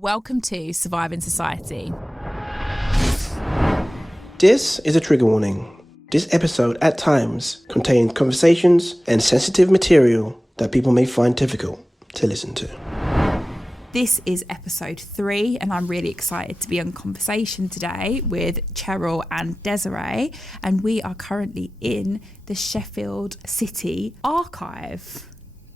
Welcome to Surviving Society. This is a trigger warning. This episode at times contains conversations and sensitive material that people may find difficult to listen to. This is episode 3 and I'm really excited to be on conversation today with Cheryl and Désirée, and we are currently in the Sheffield City archive.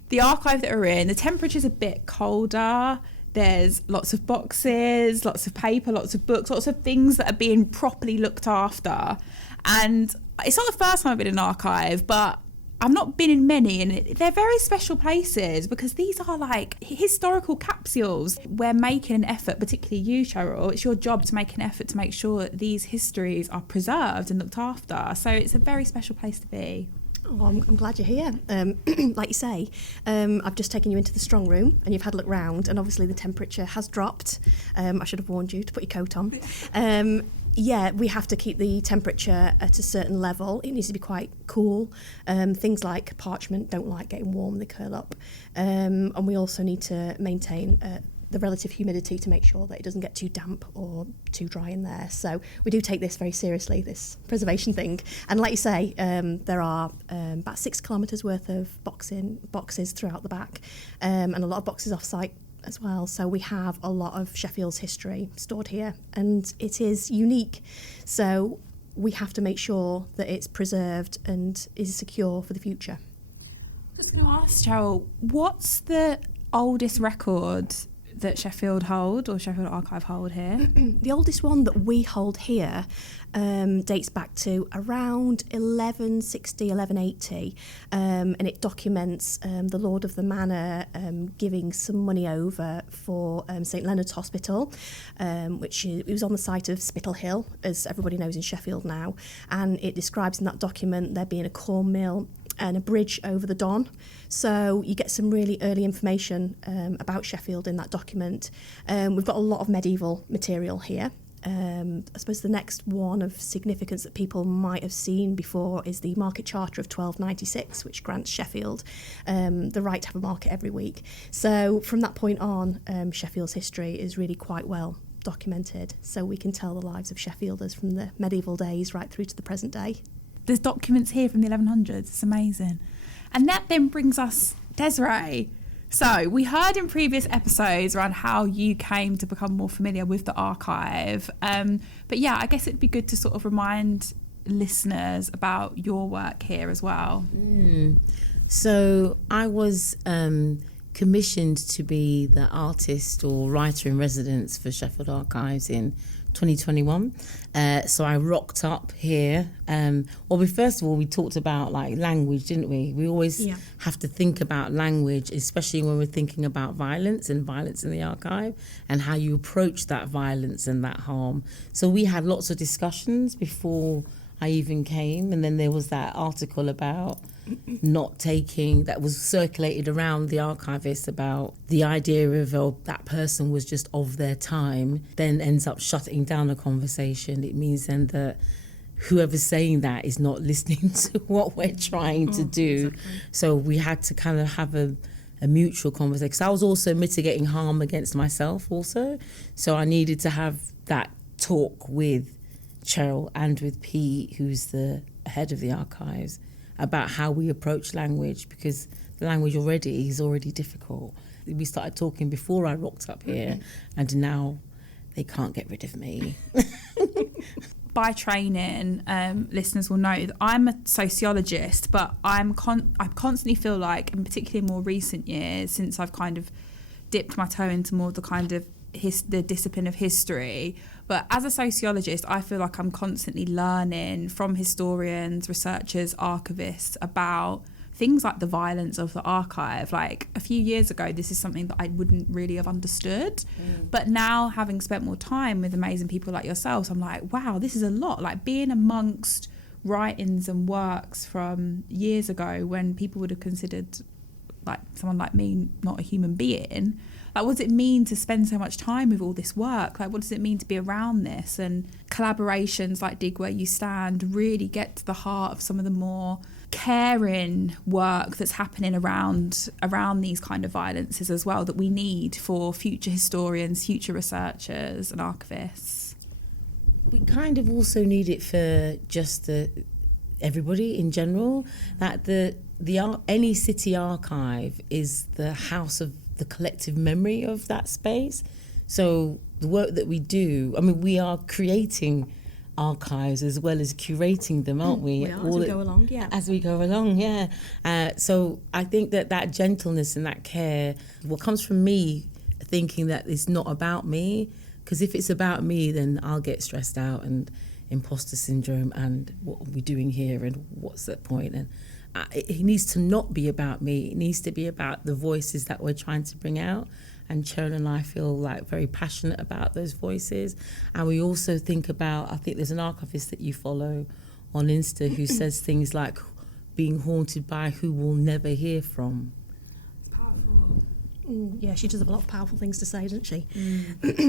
The archive that we're in, the temperature's a bit colder. There's lots of boxes, lots of paper, lots of books, lots of things that are being properly looked after. And it's not the first time I've been in an archive, but I've not been in many, and they're very special places because these are like historical capsules. We're making an effort, particularly you, Cheryl. It's your job to make an effort to make sure that these histories are preserved and looked after. So it's a very special place to be. Oh, I'm glad you're here. Like you say, I've just taken you into the strong room and you've had a look round, and obviously the temperature has dropped. I should have warned you to put your coat on. Yeah, we have to keep the temperature at a certain level. It needs to be quite cool. Things like parchment don't like getting warm, they curl up. And we also need to maintain the relative humidity to make sure that it doesn't get too damp or too dry in there. So we do take this very seriously, this preservation thing. And like you say, there are about 6 kilometres worth of boxes throughout the back, and a lot of boxes off-site as well. So we have a lot of Sheffield's history stored here, and it is unique. So we have to make sure that it's preserved and is secure for the future. Just going to ask, Cheryl, what's the oldest record that Sheffield hold or Sheffield Archive hold here? The oldest one that we hold here dates back to around 1160, 1180, and it documents the Lord of the Manor giving some money over for St Leonard's Hospital, which it was on the site of Spittal Hill, as everybody knows in Sheffield now, and it describes in that document there being a corn mill and a bridge over the Don. So you get some really early information about Sheffield in that document. We've got a lot of medieval material here. I suppose the next one of significance that people might have seen before is the Market Charter of 1296, which grants Sheffield the right to have a market every week. So from that point on, Sheffield's history is really quite well documented. So we can tell the lives of Sheffielders from the medieval days right through to the present day. There's documents here from the 1100s. It's amazing. And that then brings us, Désirée. So we heard in previous episodes around how you came to become more familiar with the archive. But yeah, I guess it'd be good to sort of remind listeners about your work here as well. So I was commissioned to be the artist or writer in residence for Sheffield Archives in 2021. So I rocked up here. First of all, we talked about like language, didn't we? We always have to think about language, especially when we're thinking about violence and violence in the archive and how you approach that violence and that harm. So we had lots of discussions before I even came, and then there was that article about not taking, that was circulated around the archivist about the idea of that person was just of their time, then ends up shutting down a conversation. It means then that whoever's saying that is not listening to what we're trying to do. Exactly. So we had to kind of have a mutual conversation, because I was also mitigating harm against myself also. So I needed to have that talk with Cheryl and with Pete, who's the head of the archives, about how we approach language, because the language already is already difficult. We started talking before I rocked up here, and now they can't get rid of me. By training, listeners will know that I'm a sociologist, but I constantly feel like, and particularly in more recent years, since I've kind of dipped my toe into more the kind of the discipline of history, but as a sociologist, I feel like I'm constantly learning from historians, researchers, archivists about things like the violence of the archive. Like a few years ago, this is something that I wouldn't really have understood. But now, having spent more time with amazing people like yourselves, I'm like, wow, this is a lot. Like being amongst writings and works from years ago when people would have considered like someone like me not a human being. Like, what does it mean to spend so much time with all this work? Like, what does it mean to be around this? And collaborations like Dig Where You Stand really get to the heart of some of the more caring work that's happening around these kind of violences as well, that we need for future historians, future researchers and archivists? We kind of also need it for just everybody in general, that any city archive is the house of the collective memory of that space. So the work that we do, I mean, we are creating archives as well as curating them, aren't we? We are, as we go along, yeah. As we go along, yeah. So I think that gentleness and that care, what comes from me thinking that it's not about me, because if it's about me, then I'll get stressed out and imposter syndrome and what are we doing here and what's the point? And it needs to not be about me. It needs to be about the voices that we're trying to bring out. And Cheryl and I feel like very passionate about those voices. And we also think about, I think there's an archivist that you follow on Insta who says things like being haunted by who we'll never hear from. It's powerful. Yeah, she does have a lot of powerful things to say, doesn't she?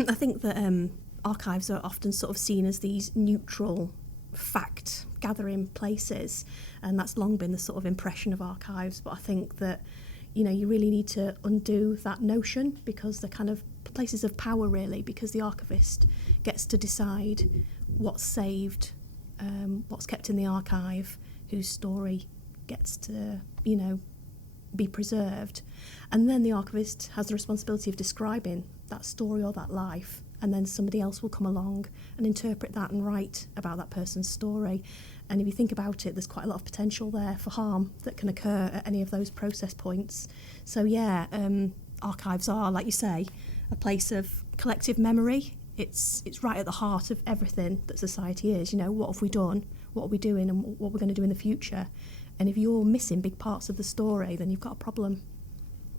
I think that archives are often sort of seen as these neutral fact gathering places, and that's long been the sort of impression of archives. But I think that, you know, you really need to undo that notion, because they're kind of places of power, really, because the archivist gets to decide what's saved, what's kept in the archive, whose story gets to, you know, be preserved. And then the archivist has the responsibility of describing that story or that life, and then somebody else will come along and interpret that and write about that person's story. And if you think about it, there's quite a lot of potential there for harm that can occur at any of those process points. So yeah, archives are, like you say, a place of collective memory. It's right at the heart of everything that society is. You know, what have we done, what are we doing, and what we're going to do in the future. And if you're missing big parts of the story, then you've got a problem.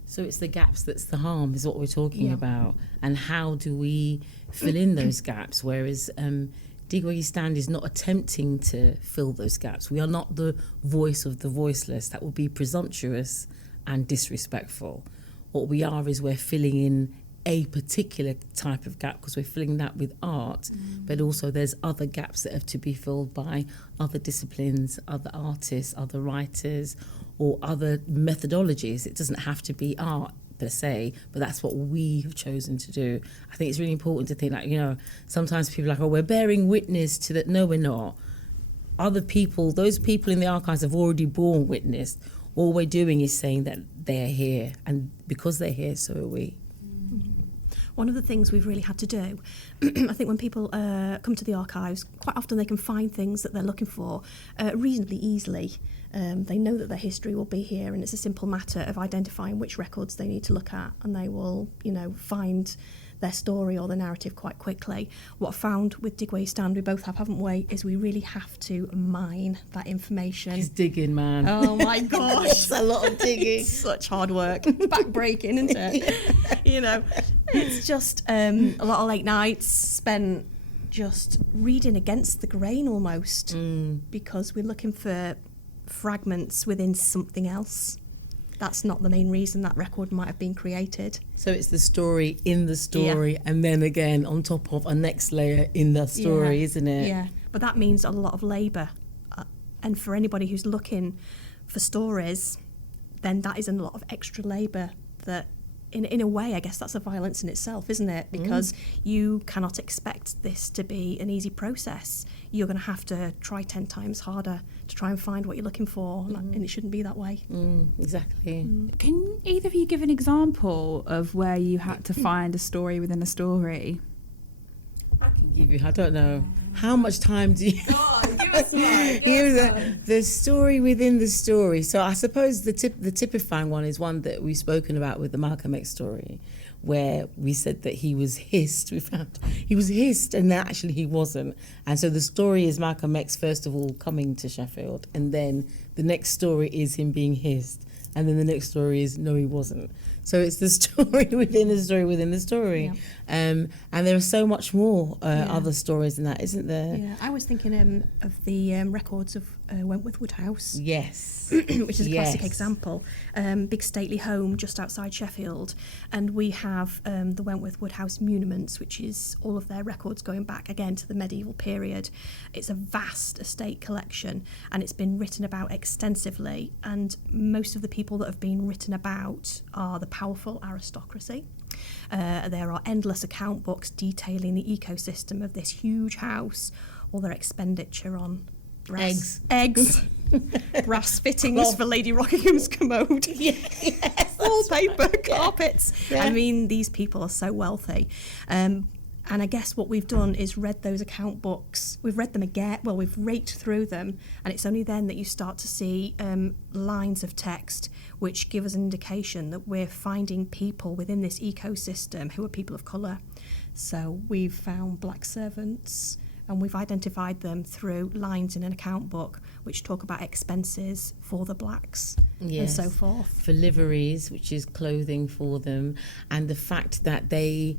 So it's the gaps that's the harm, is what we're talking about. And how do we fill in those gaps? Whereas Dig Where You Stand is not attempting to fill those gaps. We are not the voice of the voiceless. That would be presumptuous and disrespectful. What we are is we're filling in a particular type of gap, because we're filling that with art, but also there's other gaps that have to be filled by other disciplines, other artists, other writers, or other methodologies. It doesn't have to be art per se, but that's what we have chosen to do. I think it's really important to think, like, you know, sometimes people are like, oh, we're bearing witness to that. No, we're not. Other people, those people in the archives have already borne witness. All we're doing is saying that they're here, and because they're here, so are we. One of the things we've really had to do, I think when people come to the archives, quite often they can find things that they're looking for reasonably easily. They know that their history will be here, and it's a simple matter of identifying which records they need to look at, and they will, you know, find their story or the narrative quite quickly. What I found with Dig Where You Stand, we both have, haven't we, is we really have to mine that information. It's digging, man. Oh my gosh. It's a lot of digging. It's such hard work. It's back-breaking, isn't it? You know, it's just a lot of late nights spent just reading against the grain almost, because we're looking for fragments within something else. That's not the main reason that record might have been created. So it's the story in the story, and then again on top of a next layer in the story, isn't it? Yeah, but that means a lot of labour. And for anybody who's looking for stories, then that is a lot of extra labour that, in a way, I guess that's a violence in itself, isn't it? Because you cannot expect this to be an easy process. You're going to have to try 10 times harder to try and find what you're looking for, and it shouldn't be that way. Exactly. Can either of you give an example of where you had to find a story within a story? I can give you, I don't know. How much time do you... Give us one. The story within the story. So I suppose the typifying one is one that we've spoken about with the Malcolm X story, where we said that he was hissed. We found he was hissed, and actually he wasn't. And so the story is Malcolm X, first of all, coming to Sheffield, and then the next story is him being hissed, and then the next story is no, he wasn't. So it's the story within the story within the story. Yeah. And there are so much more other stories than that, isn't there? Yeah, I was thinking of the records of Wentworth Woodhouse. Yes. Which is a classic example. Big stately home just outside Sheffield. And we have the Wentworth Woodhouse muniments, which is all of their records going back again to the medieval period. It's a vast estate collection and it's been written about extensively. And most of the people that have been written about are the powerful aristocracy. There are endless account books detailing the ecosystem of this huge house, all their expenditure on eggs, brass fittings for Lady Rockingham's commode, wallpaper, carpets. Yeah. I mean, these people are so wealthy. And I guess what we've done is read those account books. We've read them again. Well, we've raked through them, and it's only then that you start to see lines of text which give us an indication that we're finding people within this ecosystem who are people of colour. So we've found black servants, and we've identified them through lines in an account book which talk about expenses for the blacks and so forth. For liveries, which is clothing for them, and the fact that they...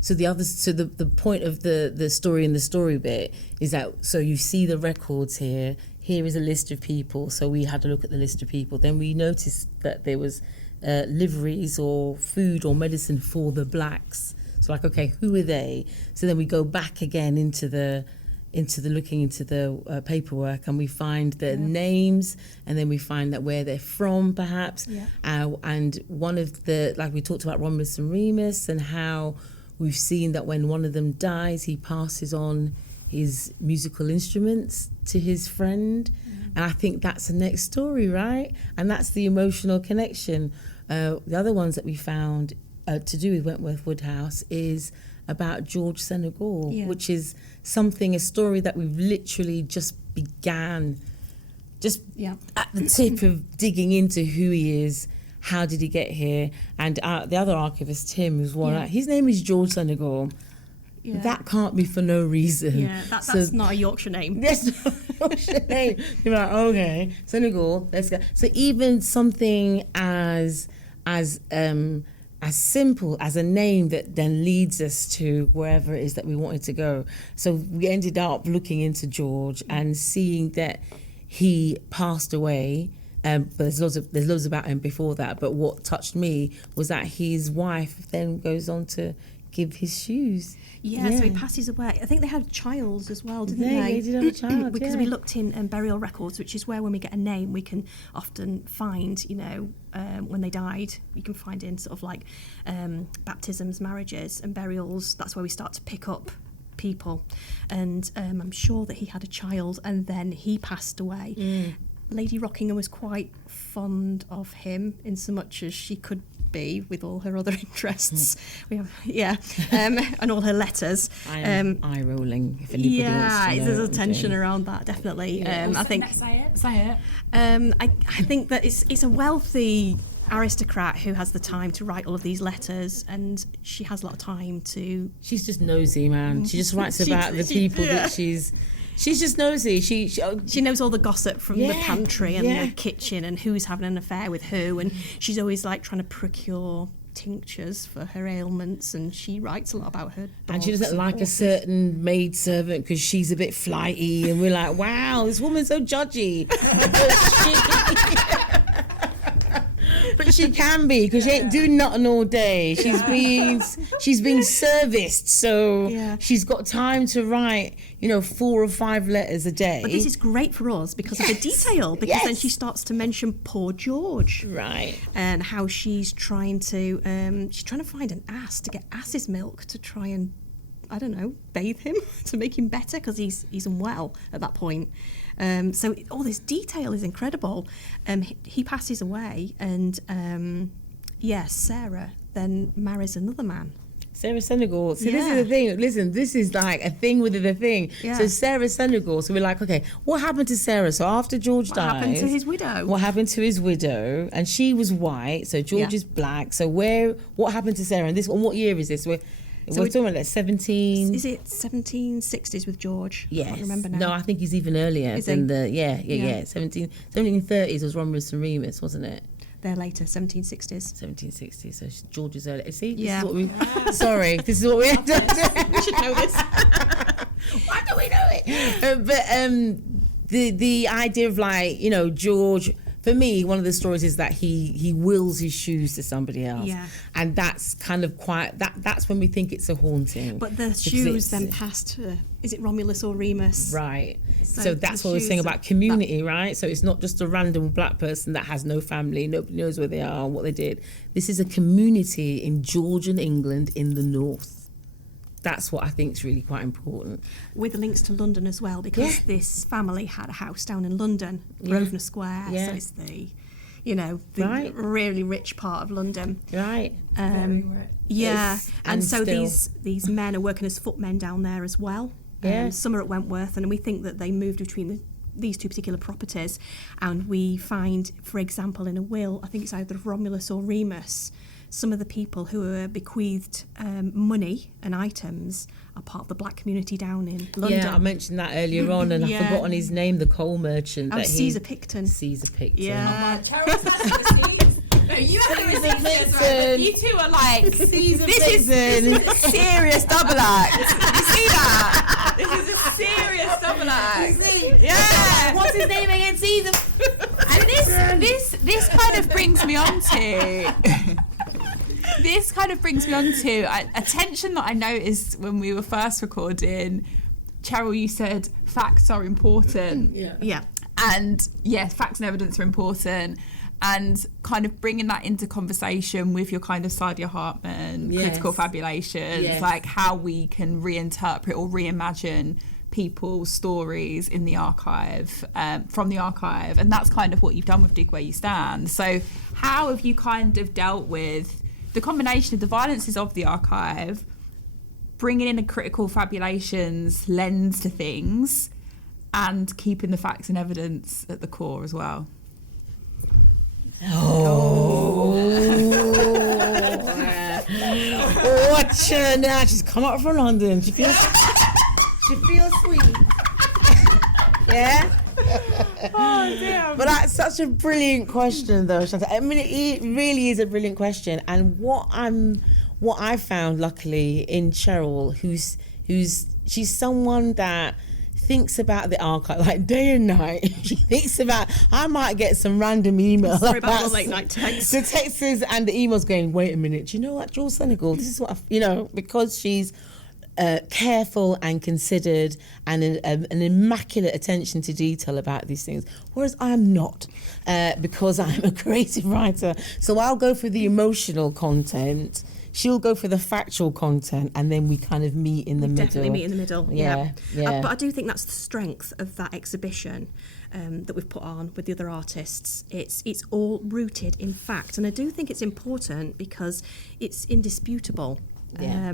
So the point of the story in the story bit is that, so you see the records here. Here is a list of people. So we had a look at the list of people. Then we noticed that there was liveries or food or medicine for the blacks. So like, okay, who are they? So then we go back again into the looking into the paperwork, and we find the names, and then we find that where they're from, perhaps. Yeah. And one of the, like we talked about Romulus and Remus, and how we've seen that when one of them dies, he passes on his musical instruments to his friend. And I think that's the next story, right? And that's the emotional connection. The other ones that we found to do with Wentworth Woodhouse is about George Senegal, which is a story that we've literally just began, at the tip of digging into who he is. How did he get here? And the other archivist, Tim, was one. His name is George Senegal. Yeah. That can't be for no reason. Yeah, that's not a Yorkshire name. That's not a Yorkshire name. You're like, okay, Senegal, let's go. So even something as simple as a name that then leads us to wherever it is that we wanted to go. So we ended up looking into George and seeing that he passed away. But there's loads about him before that. But what touched me was that his wife then goes on to give his shoes. Yeah, so he passes away. I think they had a child as well, didn't they? They did have a child, because we looked in burial records, which is where when we get a name, we can often find, when they died, you can find in sort of like baptisms, marriages and burials. That's where we start to pick up people. And I'm sure that he had a child and then he passed away. Lady Rockingham was quite fond of him in so much as she could be with all her other interests. We have, and all her letters. I'm eye rolling. If anybody wants to know, there's a tension around that, definitely. I think. Say it. I think that it's a wealthy aristocrat who has the time to write all of these letters, and she has a lot of time to. She's just nosy, man. She just writes about the people that she's. She's just nosy. She knows all the gossip from the pantry and the kitchen and who's having an affair with who, and she's always like trying to procure tinctures for her ailments, and she writes a lot about her dogs. And she doesn't like a certain maid servant because she's a bit flighty, and we're like, wow, this woman's so judgy. But she can be, because she ain't doing nothing all day. She's being serviced, so she's got time to write 4 or 5 letters a day. But this is great for us because of the detail, because then she starts to mention poor George, right, and how she's trying to find an ass to get ass's milk to try and, I don't know, bathe him to make him better because he's unwell at that point. So all this detail is incredible. He passes away, and Sarah then marries another man. Sarah Senegal. So this is the thing. Listen, this is like a thing within a thing. Yeah. So Sarah Senegal. So we're like, okay, what happened to Sarah? So after George died, what happened to his widow? What happened to his widow? And she was white. So George is black. So what happened to Sarah? And this one, what year is this? We're talking about 17. Is it 1760s with George? Yes. I can't remember now. No, I think he's even earlier than 1730s was Romulus and Remus, wasn't it? They're later, 1760s. 1760s. So George is early. See, this Yeah. is what we. Sorry, this is what we. We should know this. Why do we know it? The idea of like, you know, George. For me, one of the stories is that he wills his shoes to somebody else, Yeah. and that's kind of quite that's when we think it's a haunting. But the because shoes it's- then passed to, is it Romulus or Remus? Right. So So that's the what we're saying shoes about community, right? So it's not just a random black person that has no family, nobody knows where they are, what they did. This is a community in Georgian England in the north. That's what I think is really quite important. With links to London as well, because Yeah. this family had a house down in London, Yeah. Grosvenor Square. Yeah. So it's the, you know, the Right. really rich part of London. Right. Yeah, Yes, and and so still. these men are working as footmen down there as well. Yeah. Some are at Wentworth, and we think that they moved between these two particular properties. And we find, for example, in a will, I think it's either Romulus or Remus, some of the people who are bequeathed money and items are part of the black community down in London. Yeah, I mentioned that earlier on, and Yeah. I've forgotten his name, the coal merchant. Oh, that Caesar Picton. Caesar Picton. Yeah. Cheryl's had the receipts. No, you have the receipts as well. You two are like, Caesar this is a serious double act. You see that? This is a serious double act. Yeah. What's his name again? Caesar. And this kind of brings me on to this kind of brings me on to a tension that I noticed when we were first recording. Cheryl, you said facts are important. Yeah. And yes, facts and evidence are important. And kind of bringing that into conversation with your kind of Saidiya Hartman Yes. critical fabulations, Yes. like how we can reinterpret or reimagine people's stories in the archive, from the archive. And that's kind of what you've done with Dig Where You Stand. So how have you kind of dealt with the combination of the violences of the archive, bringing in a critical fabulations lens to things, and keeping the facts and evidence at the core as well? Watch her now. She's come up from London. She feels sweet. Yeah. Oh, damn. But that's such a brilliant question, though, Shanta. I mean, it really is a brilliant question. And what I found, luckily, in Cheryl, she's someone that thinks about the archive like day and night. She thinks about, I might get some random email. Sorry about the late night texts. The texts and the emails going, wait a minute, do you know what, George Senegal, this is what, because she's careful and considered and an immaculate attention to detail about these things, whereas I'm not, because I'm a creative writer. So I'll go for the emotional content, she'll go for the factual content, and then we kind of meet in the middle. Definitely meet in the middle. Yeah. But I do think that's the strength of that exhibition that we've put on with the other artists. It's all rooted in fact, and I do think it's important because it's indisputable. Yeah.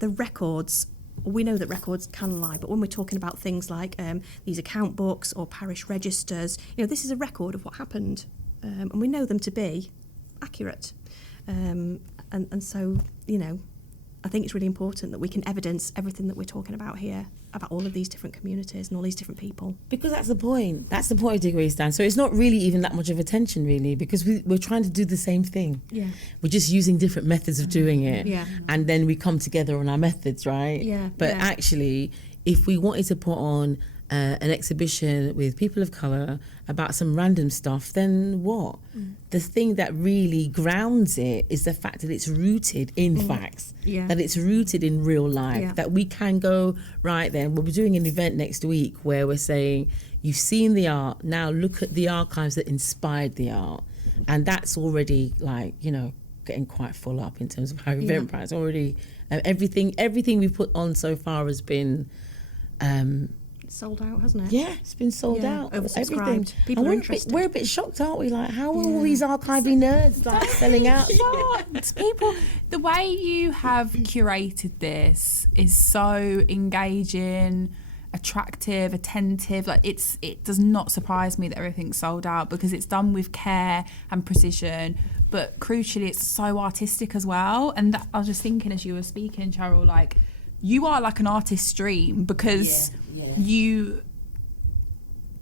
The records, we know that records can lie, but when we're talking about things like these account books or parish registers, this is a record of what happened, and we know them to be accurate. And so, I think it's really important that we can evidence everything that we're talking about here, about all of these different communities and all these different people. Because that's the point. That's the point of Dig Where You Stand. So it's not really even that much of attention, really, because we're trying to do the same thing. Yeah. We're just using different methods of doing it. Yeah. And then we come together on our methods, right? Yeah, But yeah. actually, if we wanted to put on an exhibition with people of colour about some random stuff, then what? The thing that really grounds it is the fact that it's rooted in facts, Yeah. that it's rooted in real life, Yeah. that we can go, right then, we'll be doing an event next week where we're saying, you've seen the art, now look at the archives that inspired the art. And that's already getting quite full up in terms of how Eventbrite is already, everything we've put on so far has been, It's sold out, hasn't it? yeah, it's been sold Yeah, out. oversubscribed. Everything. People And are we're interested. we're a bit shocked, aren't we? Like, how are all these archiving nerds selling out? It's people, the way you have curated this is so engaging, attractive, attentive. Like it does not surprise me that everything's sold out because it's done with care and precision. But crucially, it's so artistic as well. And that, I was just thinking as you were speaking, Cheryl, like you are like an artist's dream because you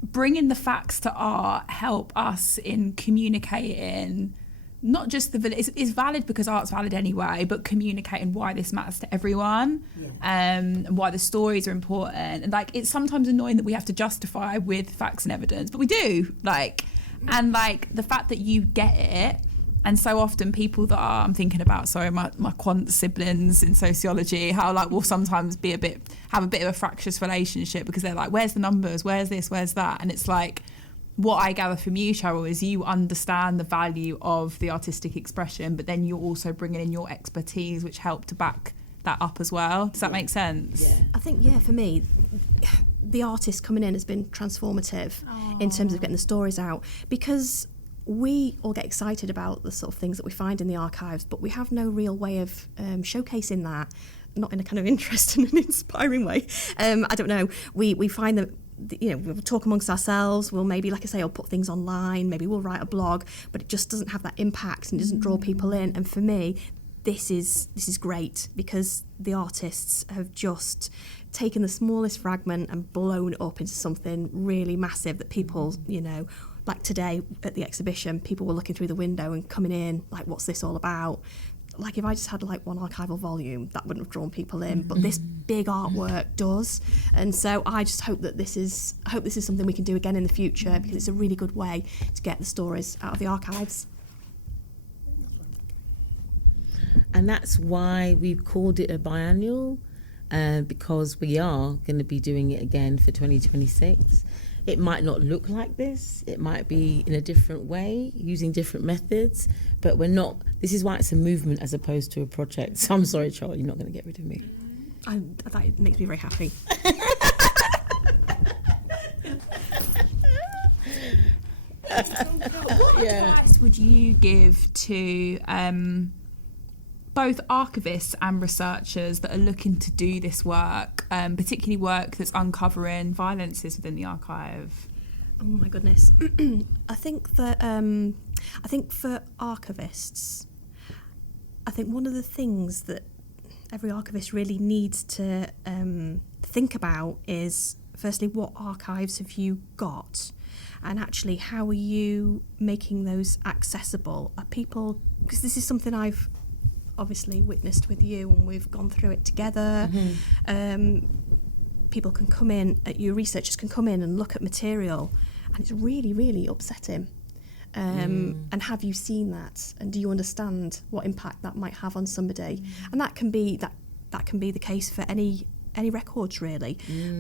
bringing the facts to art help us in communicating not just it's valid because art's valid anyway, but communicating why this matters to everyone, and why the stories are important. And like, it's sometimes annoying that we have to justify with facts and evidence, but we do. Like, and like the fact that you get it. And so often people that are, I'm thinking about, my quant siblings in sociology, how like we'll sometimes have a bit of a fractious relationship because they're like, where's the numbers? Where's this? Where's that? And it's like, what I gather from you, Cheryl, is you understand the value of the artistic expression, but then you're also bringing in your expertise, which help to back that up as well. Does that make sense? Yeah. I think, for me, the artist coming in has been transformative in terms of getting the stories out, because we all get excited about the sort of things that we find in the archives, but we have no real way of showcasing that, not in a kind of interesting and inspiring way. I don't know. We find that, we'll talk amongst ourselves, we'll maybe, like I say, I'll put things online, maybe we'll write a blog, but it just doesn't have that impact and doesn't draw people in. And for me, this is great, because the artists have just taken the smallest fragment and blown it up into something really massive that people, like today at the exhibition, people were looking through the window and coming in, like, what's this all about? Like, if I just had like one archival volume, that wouldn't have drawn people in, but this big artwork does. And so I just hope that this is something we can do again in the future, because it's a really good way to get the stories out of the archives. And that's why we've called it a biannual, because we are going to be doing it again for 2026. It might not look like this. It might be in a different way, using different methods, but we're not. This is why it's a movement as opposed to a project. So I'm sorry, Charlie, you're not going to get rid of me. That makes me very happy. What advice would you give to both archivists and researchers that are looking to do this work, particularly work that's uncovering violences within the archive? Oh my goodness. I think for archivists, I think one of the things that every archivist really needs to think about is, firstly, what archives have you got? And actually, how are you making those accessible? Are people, because this is something I've obviously witnessed with you, and we've gone through it together. People can come in, your researchers can come in and look at material, and it's really, really upsetting. And have you seen that? And do you understand what impact that might have on somebody? And that can be the case for any records, really.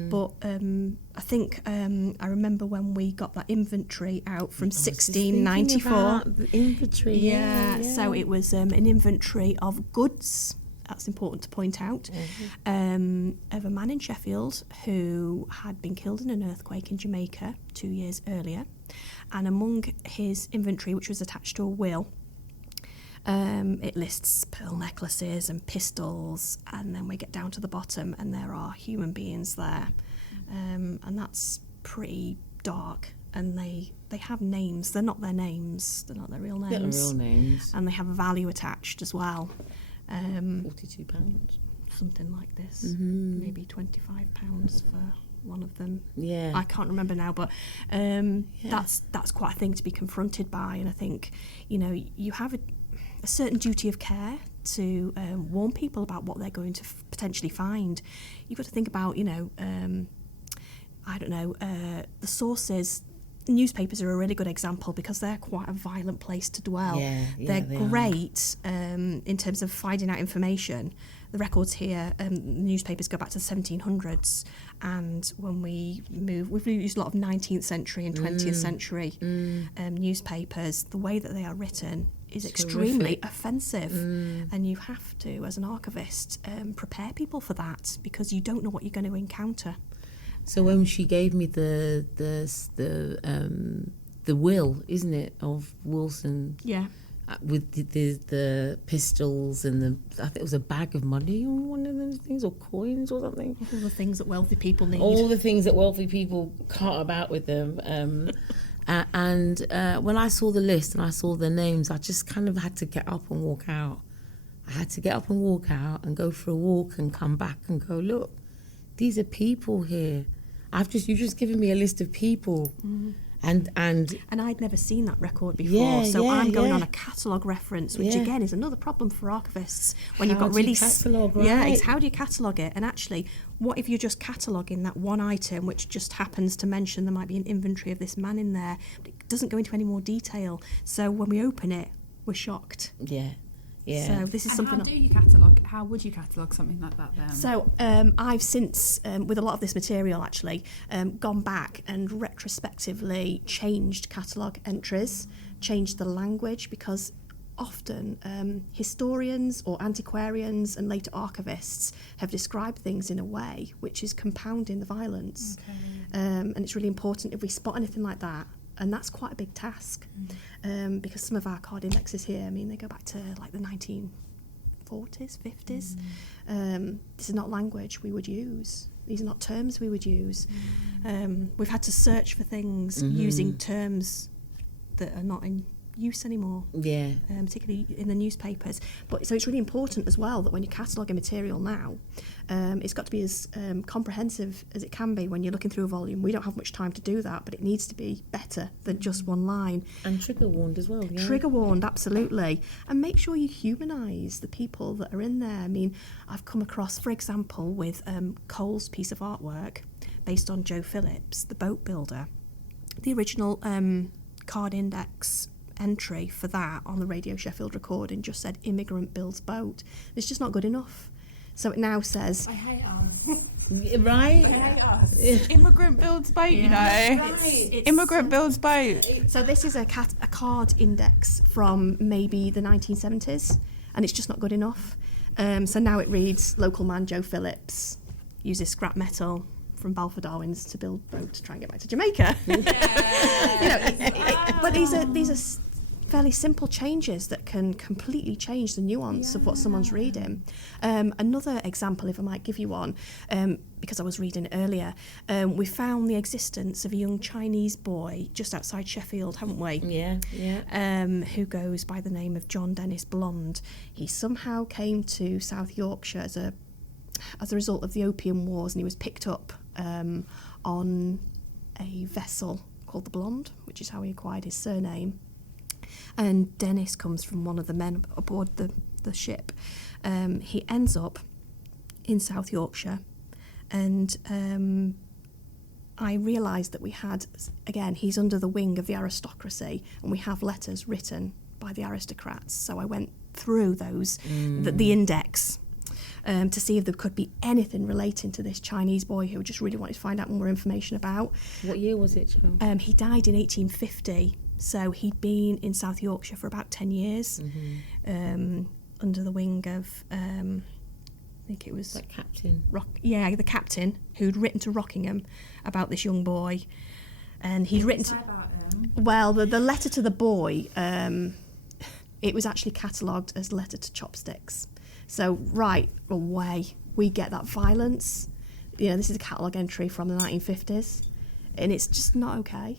But I think I remember when we got that inventory out from 1694. The inventory, yeah. So it was an inventory of goods. That's important to point out. Of a man in Sheffield who had been killed in an earthquake in Jamaica 2 years earlier, and among his inventory, which was attached to a will, it lists pearl necklaces and pistols, and then we get down to the bottom and there are human beings there, and that's pretty dark. And they have names. They're not their names. They're not their real names. They're real names. And they have a value attached as well. £42. Something like this. Maybe £25 for one of them. Yeah. I can't remember now, but that's quite a thing to be confronted by. And I think, you have a certain duty of care to warn people about what they're going to potentially find. You've got to think about, the sources. Newspapers are a really good example because they're quite a violent place to dwell. They're great in terms of finding out information. The records here, newspapers go back to the 1700s, and when we've used a lot of 19th century and 20th century newspapers. The way that they are written is extremely offensive, and you have to, as an archivist, prepare people for that, because you don't know what you're going to encounter. So when she gave me the will, isn't it, of Wilson? Yeah. With the pistols and I think it was a bag of money or one of those things, or coins or something. All the things that wealthy people need. All the things that wealthy people cart about with them. And when I saw the list and I saw the names, I just kind of had to get up and walk out. I had to get up and walk out and go for a walk and come back and go, look, these are people here. You've just given me a list of people, And I'd never seen that record before, so I'm going on a catalogue reference, which again is another problem for archivists. When you've got really catalogue, right? Yeah, it's how do you catalogue it? And actually, what if you're just cataloguing that one item, which just happens to mention there might be an inventory of this man in there, but it doesn't go into any more detail. So when we open it, we're shocked. Yeah. Yeah. So this is something. How do you catalogue? How would you catalogue something like that then? So I've since, with a lot of this material actually, gone back and retrospectively changed catalogue entries, changed the language, because often historians or antiquarians and later archivists have described things in a way which is compounding the violence. Okay. And it's really important if we spot anything like that. And that's quite a big task, because some of our card indexes here, I mean, they go back to like the 1940s, 50s. This is not language we would use. These are not terms we would use. We've had to search for things using terms that are not in use anymore, particularly in the newspapers. But so it's really important as well that when you're cataloguing material now, it's got to be as comprehensive as it can be when you're looking through a volume. We don't have much time to do that, but it needs to be better than just one line. And trigger warned as well. Yeah. Trigger warned, absolutely. And make sure you humanise the people that are in there. I mean, I've come across, for example, with Cole's piece of artwork based on Joe Phillips, the boat builder. The original card index entry for that on the Radio Sheffield recording just said immigrant builds boat. It's just not good enough. So it now says, I hate us. Right? I hate us. Immigrant builds boat, you know. Right. Immigrant builds boat. So this is a card index from maybe the 1970s, and it's just not good enough. So now it reads, local man Joe Phillips uses scrap metal from Balfour Darwin's to build boat to try and get back to Jamaica. But these are fairly simple changes that can completely change the nuance of what someone's reading. Another example, if I might give you one, because I was reading it earlier, we found the existence of a young Chinese boy just outside Sheffield, haven't we? Yeah. Who goes by the name of John Dennis Blonde. He somehow came to South Yorkshire as a result of the Opium Wars, and he was picked up on a vessel called the Blonde, which is how he acquired his surname. And Dennis comes from one of the men aboard the ship. He ends up in South Yorkshire, and I realised that we had, again, he's under the wing of the aristocracy, and we have letters written by the aristocrats. So I went through those, the index, to see if there could be anything relating to this Chinese boy who just really wanted to find out more information about. What year was it, Cheryl? He died in 1850. So he'd been in South Yorkshire for about 10 years, under the wing of, I think it was... That captain. The captain, who'd written to Rockingham about this young boy. And he'd written to... Well, the letter to the boy, it was actually catalogued as letter to chopsticks. So right away, we get that violence. You know, this is a catalogue entry from the 1950s, and it's just not okay.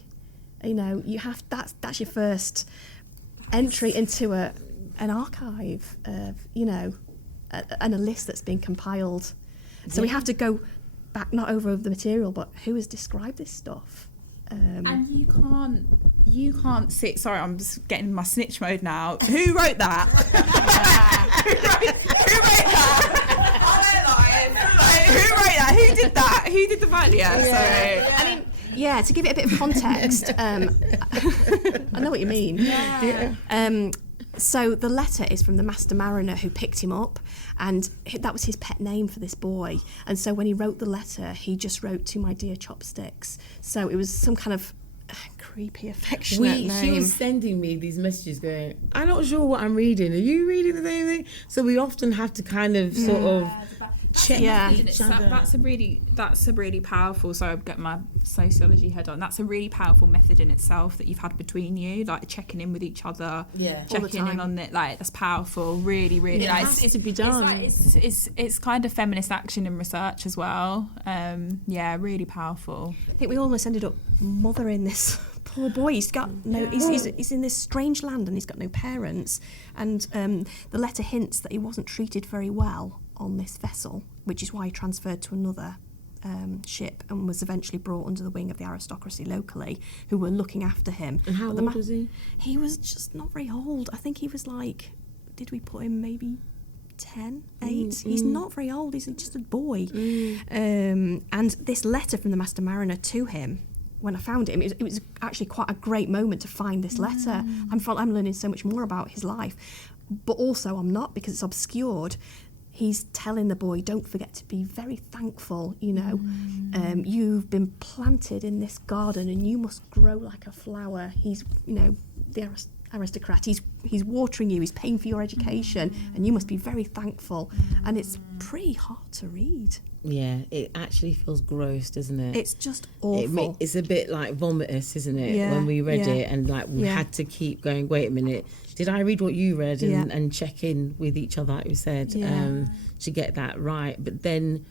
You know, you have that's your first entry into an archive of, you know, and a list that's been compiled. So we have to go back not over the material, but who has described this stuff. And you can't sit. Sorry, I'm just getting in my snitch mode now. Who wrote that? who wrote that? Who wrote that? Who did that? Who did the value? Sorry. I mean, yeah, to give it a bit of context, I know what you mean. So the letter is from the master mariner who picked him up, and that was his pet name for this boy. And so when he wrote the letter, he just wrote, "To my dear chopsticks." So it was some kind of creepy, affectionate name. She was sending me these messages going, I'm not sure what I'm reading. Are you reading the same thing? So we often have to kind of sort of check each other. That's a really powerful. So I get my sociology head on. That's a really powerful method in itself that you've had between you, like checking in with each other, checking in on it. Like that's powerful. Really, really. It has to be done. It's kind of feminist action and research as well. Really powerful. I think we almost ended up mothering this poor boy. He's got he's in this strange land and he's got no parents. And the letter hints that he wasn't treated very well on this vessel, which is why he transferred to another ship and was eventually brought under the wing of the aristocracy locally, who were looking after him. And how old was he? He was just not very old. I think he was like, did we put him maybe 10, 8? He's not very old. He's just a boy. And this letter from the Master Mariner to him, when I found it, it was actually quite a great moment to find this letter. I'm learning so much more about his life, but also I'm not, because it's obscured. He's telling the boy, don't forget to be very thankful, you know. You've been planted in this garden and you must grow like a flower. He's, you know, the aristocrat. He's watering you, he's paying for your education, and you must be very thankful. And it's pretty hard to read. Yeah, it actually feels gross, doesn't it? It's just awful. It's a bit like vomitous, isn't it? Yeah, when we read yeah. it, and like we had to keep going, wait a minute, did I read what you read? And check in with each other, like you said, to get that right. But then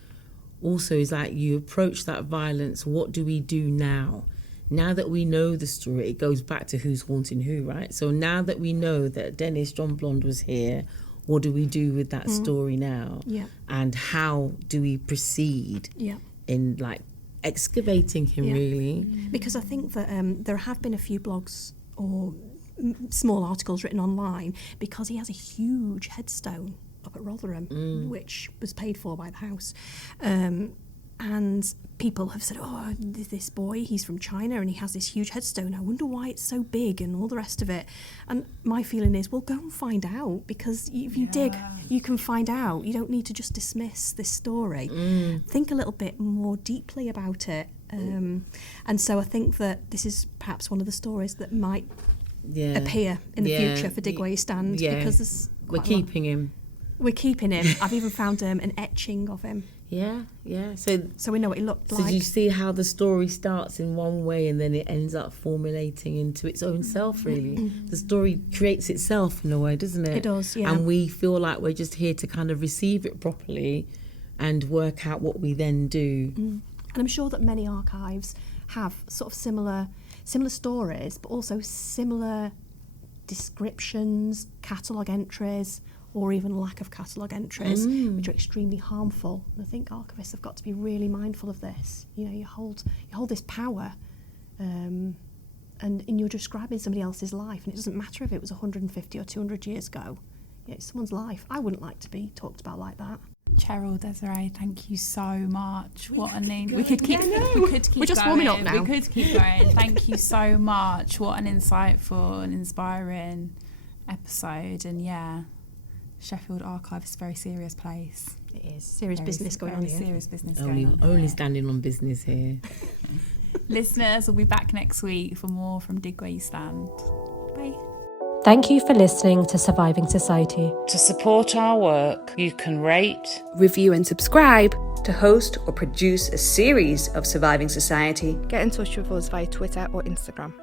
also is like, you approach that violence, what do we do now? Now that we know the story, it goes back to who's haunting who, right? So now that we know that Dennis John Blonde was here, what do we do with that story now? Yeah. And how do we proceed in like excavating him really? Because I think that there have been a few blogs or small articles written online, because he has a huge headstone up at Rotherham, which was paid for by the house. And people have said, oh, this boy, he's from China and he has this huge headstone. I wonder why it's so big and all the rest of it. And my feeling is, well, go and find out, because if you dig, you can find out. You don't need to just dismiss this story. Think a little bit more deeply about it. And so I think that this is perhaps one of the stories that might appear in the future for Dig Where You Stand, because there's we're keeping him. We're keeping him. I've even found an etching of him. Yeah. So we know what he looked like. So you see how the story starts in one way and then it ends up formulating into its own self, really. The story creates itself in a way, doesn't it? It does, yeah. And we feel like we're just here to kind of receive it properly and work out what we then do. And I'm sure that many archives have sort of similar stories, but also similar descriptions, catalogue entries, or even lack of catalogue entries, which are extremely harmful. And I think archivists have got to be really mindful of this. You know, you hold this power, and you're describing somebody else's life, and it doesn't matter if it was 150 or 200 years ago. Yeah, it's someone's life. I wouldn't like to be talked about like that. Cheryl, Désirée, thank you so much. What a name. We could keep We're just going. warming up now. We could keep going. Thank you so much. What an insightful and inspiring episode. And Sheffield Archive is a very serious place. It is. Serious business going on here. Serious business going on. Only standing on business here. Listeners, we'll be back next week for more from Dig Where You Stand. Bye. Thank you for listening to Surviving Society. To support our work, you can rate, review and subscribe. To host or produce a series of Surviving Society, get in touch with us via Twitter or Instagram.